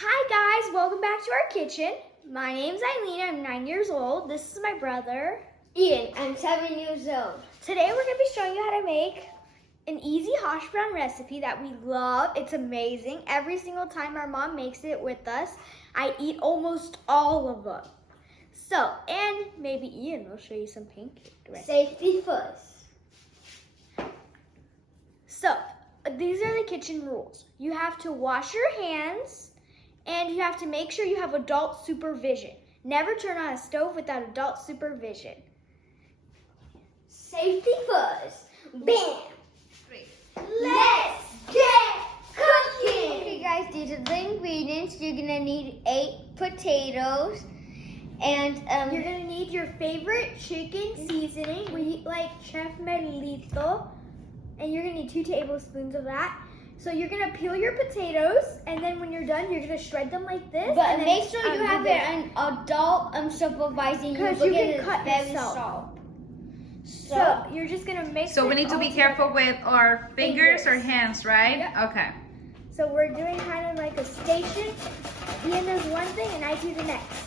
Hi guys, welcome back to our kitchen. My name's Aileen, I'm 9 years old. This is my brother, Ian, I'm 7 years old. Today we're going to be showing you how to make an easy hash brown recipe that we love. It's amazing. Every single time our mom makes it with us, I eat almost all of them. So, and maybe Ian will show you some pancake recipes. Safety first. So, these are the kitchen rules. You have to wash your hands and you have to make sure you have adult supervision. Never turn on a stove without adult supervision. Safety first. Bam! Let's get cooking! Okay guys, these are the ingredients. You're gonna need 8 potatoes. And you're gonna need your favorite chicken seasoning. We like Chef Mérito. And you're gonna need 2 tablespoons of that. So you're gonna peel your potatoes, and then when you're done, you're gonna shred them like this. But make sure you have an adult supervising you because you can it's cut very yourself. sharp. So you're just gonna mix. So we need to be careful with our fingers or hands, right? Yep. Okay. So we're doing kind of like a station. Ian does one thing, and I do the next.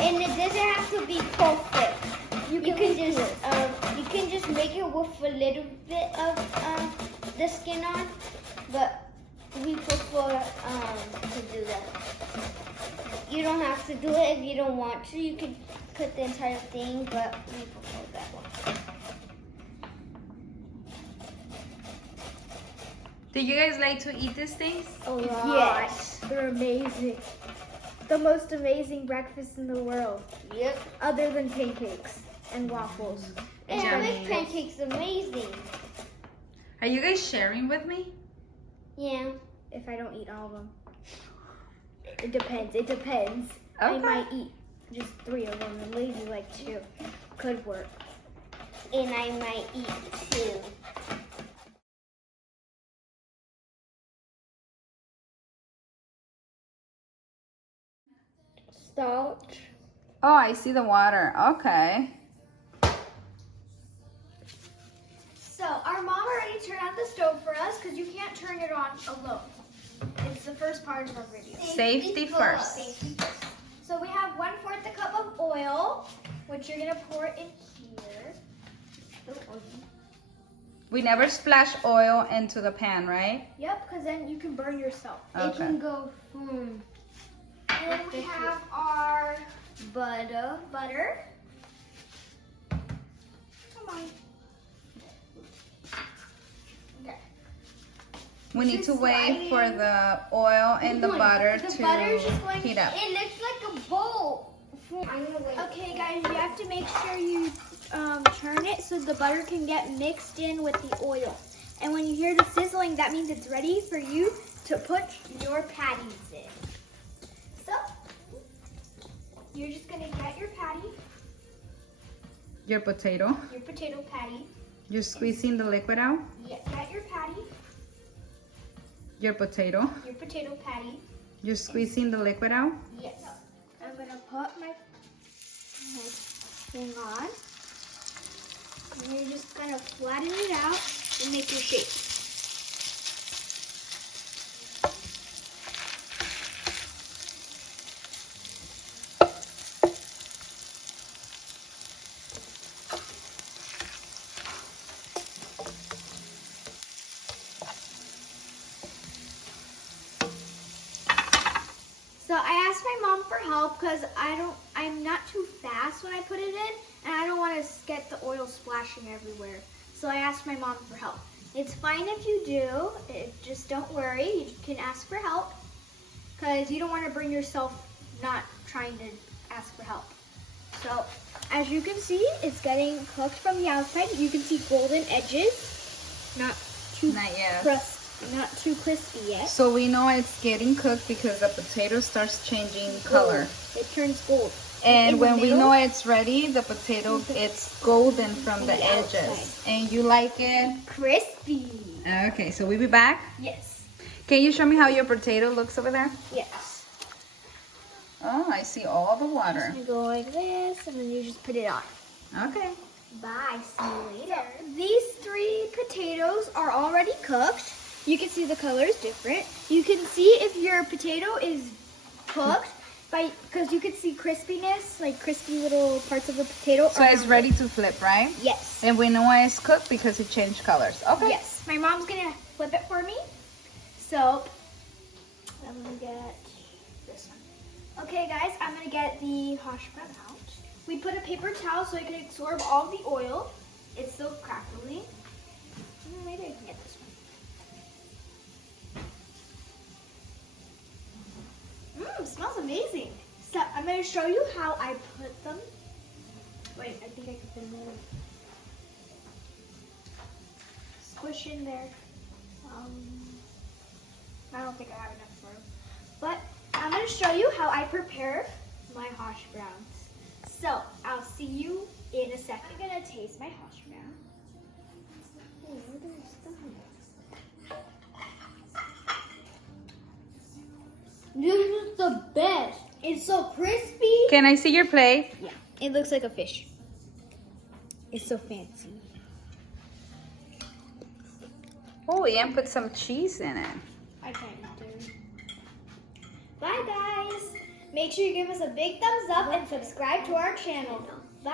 And it doesn't have to be perfect. You can just make it with a little bit of the skin on, but we prefer to do that. You don't have to do it if you don't want to. You can cut the entire thing, but we prefer that one. Do you guys like to eat these things? A lot. Yes. They're amazing. The most amazing breakfast in the world. Yep. Other than pancakes and waffles. And Yummy. this pancake's amazing. Are you guys sharing with me? Yeah. If I don't eat all of them. It depends. It depends. I Okay. might eat just 3 of them and leave you like 2. Could work. And I might eat 2. Starch. Oh, I see the water. Okay. So our mom already turned on the stove for us because you can't turn it on alone. It's the first part of our video. Safety first. So we have 1/4 a cup of oil, which you're gonna pour in here. We never splash oil into the pan, right? Yep, because then you can burn yourself. It Okay. can go And then we have our butter. butter. Come on. Okay. We need to wait for the oil and the butter The to butter's just going heat up. It looks like a bowl. I'm gonna wait. Okay, guys, you have to make sure you turn it so the butter can get mixed in with the oil. And when you hear the sizzling, that means it's ready for you to put your patties in. So, you're just gonna get your patty, Your potato. your potato patty. You're squeezing the liquid out. Get your patty, Your potato. your potato patty. You're squeezing the liquid out. Yes. I'm gonna put my thing on. And you're just gonna flatten it out and make your shape. So I asked my mom for help because I'm not too fast when I put it in, and I don't want to get the oil splashing everywhere. So I asked my mom for help. It's fine if you do, just don't worry, you can ask for help because you don't want to burn yourself not trying to ask for help. So as you can see, it's getting cooked from the outside. You can see golden edges, not too crispy yet. So we know it's getting cooked because the potato starts changing color. It turns gold. And In the when we middle, know it's ready, the potato, it's golden from the edges. outside. And you like it? crispy. Okay, so we'll be back. Yes. Can you show me how your potato looks over there? Yes. Oh, I see all the water. You go like this, and then you just put it on. Okay. Bye. See you later. These 3 potatoes are already cooked. You can see the color is different. You can see if your potato is cooked because you can see crispiness, like crispy little parts of the potato. So it's ready to flip, right? Yes. And we know why it's cooked because it changed colors. Okay. Yes. My mom's gonna flip it for me. So I'm gonna get this one. Okay, guys, I'm gonna get the hash brown out. We put a paper towel so it can absorb all the oil. It's still crackly. Maybe I can get this one. Smells amazing. So I'm gonna show you how I put them. Wait, I think I can put them in. Squish in there. I don't think I have enough room. But I'm gonna show you how I prepare my hash browns. So I'll see you in a second. I'm gonna taste my hash brown. This is the best. It's so crispy. Can I see your plate? Yeah, it looks like a fish. It's so fancy. Oh, Ian put some cheese in it. I can't do. Bye, guys. Make sure you give us a big thumbs up and subscribe to our channel. Bye.